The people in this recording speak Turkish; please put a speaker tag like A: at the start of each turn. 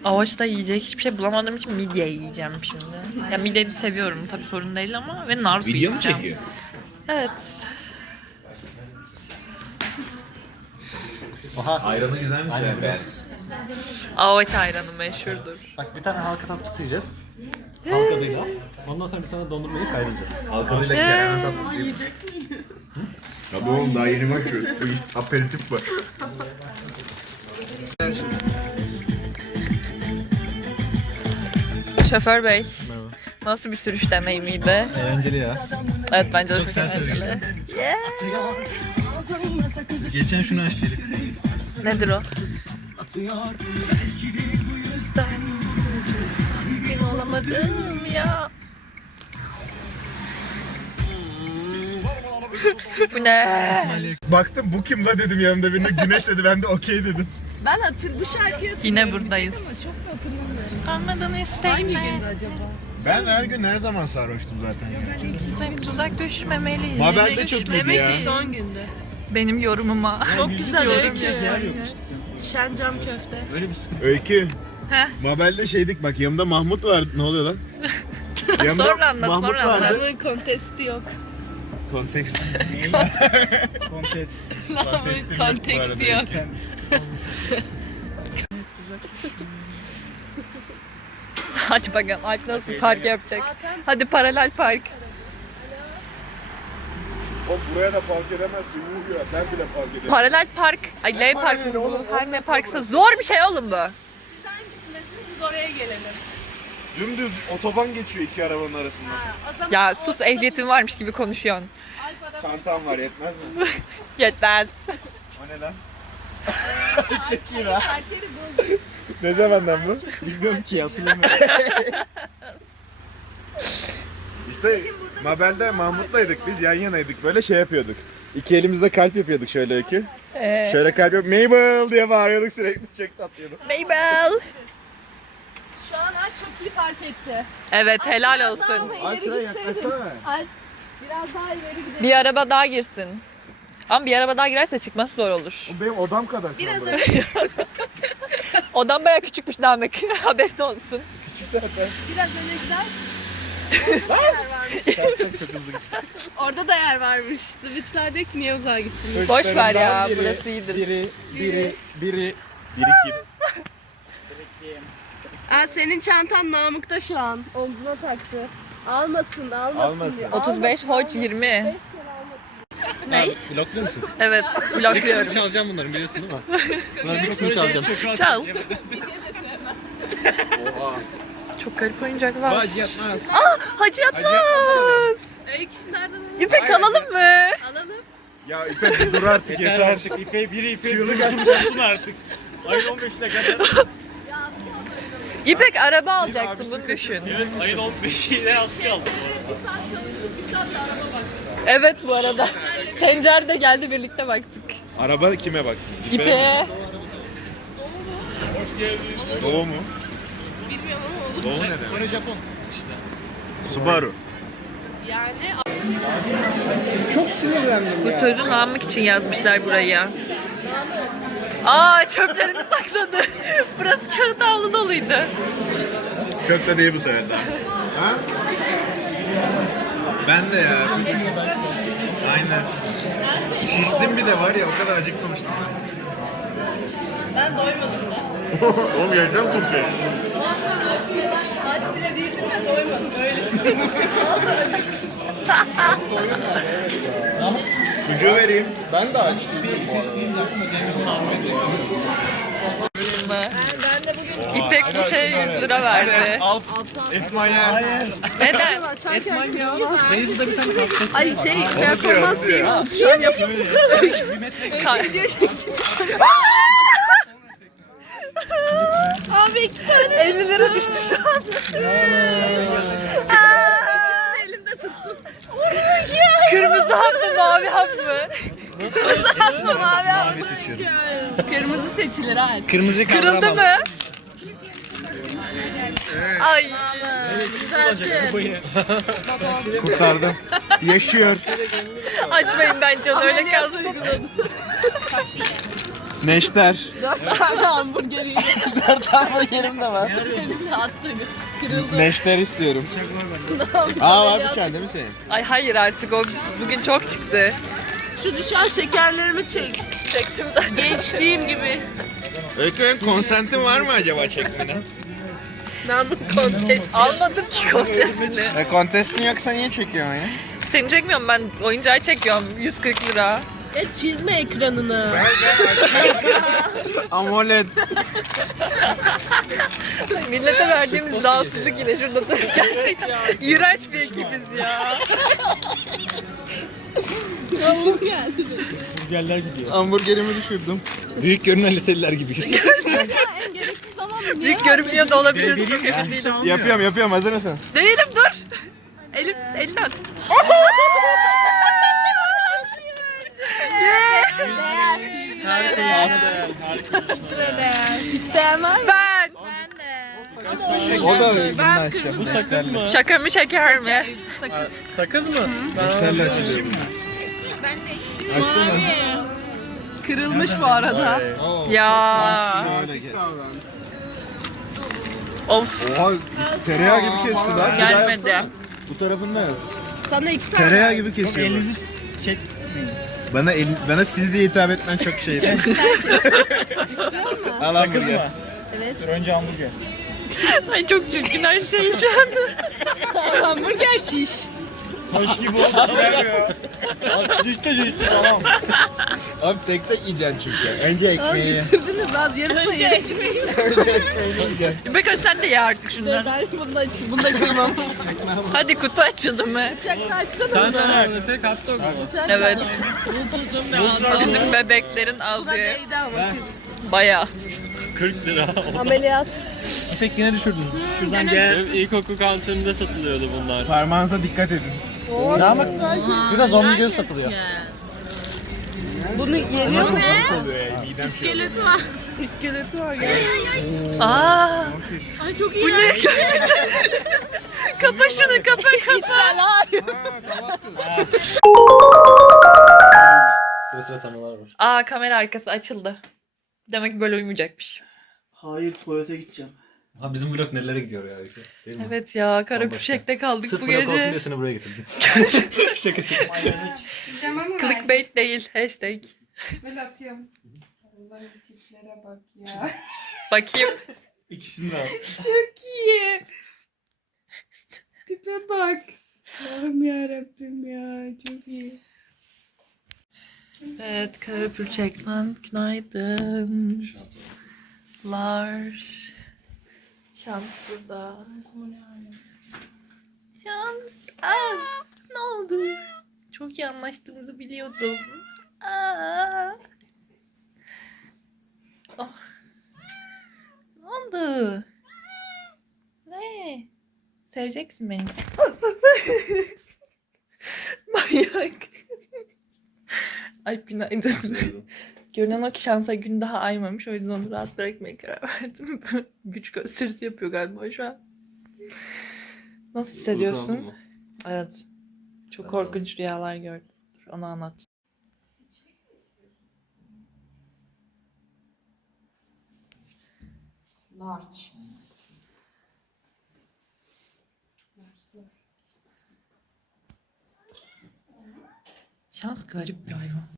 A: Avaç'ta yiyecek hiçbir şey bulamadığım için midye yiyeceğim şimdi. Ya midyeyi seviyorum tabii, sorun değil ama ve nar suyu
B: Video mu
A: içeceğim.
B: çekiyor?
A: Evet.
C: Oha.
B: Ayranı güzelmiş
C: Aynen.
B: yani.
A: Avaç ayranı meşhurdur.
C: Bak bir tane halka tatlısı yiyeceğiz. Halkadıyla. Ondan sonra bir tane dondurma yiyip ayrılacağız.
B: Halkalıyla kerem tatlısı değil mi? Tabii oğlum daha yeni başlıyoruz. Aperitif var.
A: Şoför bey,
C: Merhaba.
A: nasıl bir sürüş deneyimiydi?
C: Eğlenceli ya.
A: Evet, bence de
C: Çok
A: çok
C: serseri
A: eğlenceli.
C: Geçen şunu açtıydık.
A: Nedir o? Gün olamadım ya. Bu ne?
B: Baktım bu kim la dedim yanımda birine. Güneş dedi, ben de okey dedim.
D: Ben bu şarkıyı hatırlıyorum.
A: Yine buradayız.
D: Ama çok da hatırlamıyorum.
A: Kalmadan
D: Hangi
A: isteyme.
D: gündü acaba?
B: Ben her gün her zaman sarhoştum zaten ya.
A: Tuzak düşmemeliyiz.
B: Haber de çok iyiydi
D: Demek
B: ya.
D: ki son gündü.
A: Benim yorumuma.
D: Çok güzel öykü.
C: Yer yok işte.
D: Şencam köfte.
C: Öyle bir sıkıntı.
B: Öykü.
A: Heh.
B: Mabel'de şeydik bak, yanımda Mahmut vardı. Ne oluyor lan? Yanımda
A: Sonra anlat,
B: Mahmut
A: sonra anlat.
B: vardı.
D: Adamın kontesti yok.
B: Kontekst.
C: Kontes.
B: Kontestim yok bu
D: Konteksti
B: arada.
D: yok.
A: Hadi bakalım Alp nasıl park yapacak. Hadi paralel park.
B: O buraya da park edemezsin. Yuh ya, ben bile park edemem.
A: Paralel park. Ay L park mı bu? Her ne parksa zor bir şey oğlum bu.
D: Siz hangisindesiniz? Biz oraya gelelim.
B: Dümdüz otoban geçiyor iki arabanın arasında.
D: O zaman
A: Ya sus, ehliyetin varmış gibi konuşuyorsun.
B: Çantam var, yetmez mi?
A: Yetmez.
B: O ne lan? Çekiyor ha.
D: şarkeri buldum.
B: Ne zamandan bu?
C: Bilmiyorum ki hatırlamıyorum.
B: İşte Mabel'de Mahmut'laydık biz, yan yanaydık, böyle şey yapıyorduk. İki elimizde kalp yapıyorduk şöyle iki. Şöyle kalp yap, Mabel diye bağırıyorduk sürekli, çok tatlıyorduk.
A: Mabel.
D: Şu an Alp çok iyi fark etti.
A: Evet, helal
D: Biraz daha
A: olsun.
D: ama ileri gitseydin. Alp biraz daha ileri gidelim.
A: Bir araba daha girsin. Ama bir araba daha girerse çıkması zor olur.
B: O benim odam kadar.
D: Biraz
B: öyle.
D: öne,
A: Odan bayağı küçükmüş Namık. Haberin olsun.
B: İki zaten.
D: biraz öne gider. Orada da yer varmış.
B: Çok hızlı.
D: Orada da yer varmış. Switch'lerdeki niye uzağa gittiniz?
A: Boş ver ya,
B: Biri-
A: burası iyidir.
B: Biri kim?
D: Aa, senin çantan Namık'ta şu an. Omzuna taktı. Almasın
B: Almasın.
D: diyor.
A: 35 hoç 20.
D: 5 kere almasın.
A: Ne?
C: Blokluyor musun?
A: Evet, blokluyorum.
C: çalacağım bunları biliyorsun değil mi? Bunları bir sürü çalacağım.
A: Çal. Çok garip oyuncaklar.
B: Bacı yatmaz.
A: Hacı yapmaz.
D: Öykü kişi nereden alalım?
A: İpek alalım mı?
D: Alalım.
B: Ya İpek bir dur artık
C: Yeter
B: yeter.
C: artık. İpe tutulsun artık. Ayın 15'ine kadar.
A: İpek araba alacaksın, bunu düşün.
C: Evet, ayın 15'ine az kaldı.
D: Bir saat çalıştık, bir saat de araba baktık.
A: Evet bu arada. Sencer de geldi, birlikte baktık.
B: Araba kime bak?
A: İpe.
B: Doğu mu?
D: Bilmiyorum ama olur.
B: Doğu ne demek?
C: Kore Japon işte.
B: Subaru.
D: Yani
B: Çok sinirlendim
A: Bu sözü Namık için yazmışlar buraya. Aa, çöplerini sakladı. Burası kağıt havlu doluydu.
B: Köfte değil bu sefer daha. Ha? Ben de ya. Çocuk. Aynen. Şiştim bir de var ya, o kadar acıkmamıştım
D: ben doymadım da.
B: Oğlum yerden kurtuyor.
D: Aç bile değildim de doymadım öyle.
B: Çocuğu vereyim.
C: Ben de açtım.
D: Ben de bugün
A: İpek bu şeye 100 lira verdi.
B: Al. Etmanya.
A: Neden?
D: açarken ya.
C: Benim de bir tane kalktı.
D: Ay şey
B: Performans
D: şeyi şu an yapıyorum. Abi 2 tane
A: 50 lira düştü şu an.
D: elimde tuttum.
A: Kırmızı hap mı, mavi hap mı?
D: Atma mavi
C: Mavi seçiyorum.
D: Kırmızı seçilir Alp.
C: Kırmızı
A: Kırıldı mı? Ay.
B: Kurtardım. Yaşıyor.
A: Açmayın bence onu, öyle kalsın.
B: Neşter.
D: 4 tane hamburger yedim.
B: 4 hamburgerim de var.
D: Elimle attı. Kırıldı.
B: Neşter istiyorum. Aa var bir tane değil mi senin?
A: Ay hayır artık o bugün çok çıktı.
D: Şu düşen şekerlerimi çek.
A: Çektim zaten.
D: Gençliğim gibi.
B: Öykü'nün konsentin var mı acaba çekmeden?
D: Namık kontes.
A: Almadım ki kontesini.
B: Kontestin yoksa niye çekiyorsun ya?
A: Seni çekmiyorum ben oyuncağı çekiyorum 140 lira.
D: Çizme ekranını.
B: AMOLED.
A: Millete verdiğimiz rahatsızlık yine şurada durup gerçekten iğrenç bir ekibiz ya.
D: Namık geldi.
C: Burgerler gidiyor.
B: Hamburgerimi düşürdüm.
C: Büyük görünen liseliler gibiyiz.
D: En gereksiz zaman mı?
A: Büyük görünmüyor da olabiliriz çok emin değilim.
B: Yapıyorum hazır mısın?
A: Değilim dur. Elini at.
D: İsteyen var mı?
A: Ben.
B: O da bunu açacağım.
C: Bu sakız mı?
A: Şaka mı şeker mi?
C: Sakız mı?
B: Neşterle açacağım. Açsana.
D: Kırılmış bu arada.
A: Ya.
B: Şöyle gel.
A: Of
B: Oha tereyağı gibi kesti lan. Bir daha
A: gelmedi.
B: yapsana. Bu tarafında yok.
D: Sana 2 tane.
B: Tereyağı gibi kesiyor. Elinizi çek. Bana siz diye hitap etmen çok şey. Al hamburger.
C: Dur önce hamburger.
A: Ay çok çirkin her şey şu an.
D: Hamburger şiş.
C: Hoş gibi oldu şeyler ya. Düştü tamam.
B: Abi tek tek yiyeceksin çünkü. Önce ekmeği ye.
D: Bitirdiniz az yarısı yedik.
B: Önce ekmeğini yiyeceksin.
A: Bakın sen de ye artık şundan.
D: Ben bunu açayım. Bunu da kıymam.
A: Hadi kutu açıldı mı?
D: Bıçakla açsana.
C: Sen pek hot dog mu?
A: Evet.
D: Uzun ve
A: Bizim bebeklerin aldığı
D: Neydi ama?
A: bayağı.
C: 40 lira.
D: Ameliyat.
C: Pek yine düşürdün. Şuradan gel. İlkokul kantininde satılıyordu bunlar.
B: Parmağınıza dikkat edin.
C: Namık. Şurada zombi göz satılıyor.
D: Bunu yeniyor mu?
B: İskeleti
D: var. İskeleti var ya.
A: Aa,
D: Ay çok
A: bu
D: iyi.
A: ne? Kapa şunu kapa.
C: Sıra temalar var.
A: Aa kamera arkası açıldı. Demek ki böyle uyumayacakmış.
E: Hayır tuvalete gideceğim.
C: Ha bizim vlog nerelere gidiyor ya? Değil mi?
A: Evet ya Karapüşek'te kaldık
C: Sırf
A: bu
C: vlog olsun diye
A: gece.
C: seni buraya getirdim. şaka.
A: Clickbait değil hashtag.
F: Böyle atıyorum. Allah'ın tiplere bak ya.
A: Bakayım.
E: İkisini de al.
F: Çok iyi. Tipe bak. Allah'ım yarabbim ya. Çok iyi.
A: Evet Karapürçek'ten günaydın. Şans burada. Şans. Aa, ne oldu? Çok iyi anlaştığımızı biliyordum. Aa. Oh. Ne oldu? Ne? Seveceksin beni. Manyak. Alp günaydın. Görünen o ki şansa gün daha aymamış. O yüzden onu rahat bırakmaya karar verdim. Güç gösterisi yapıyor galiba şu an. Nasıl hissediyorsun? Evet. Çok korkunç rüyalar gördüm. Dur, onu anlat.
F: Large.
A: Şans garip bir hayvan.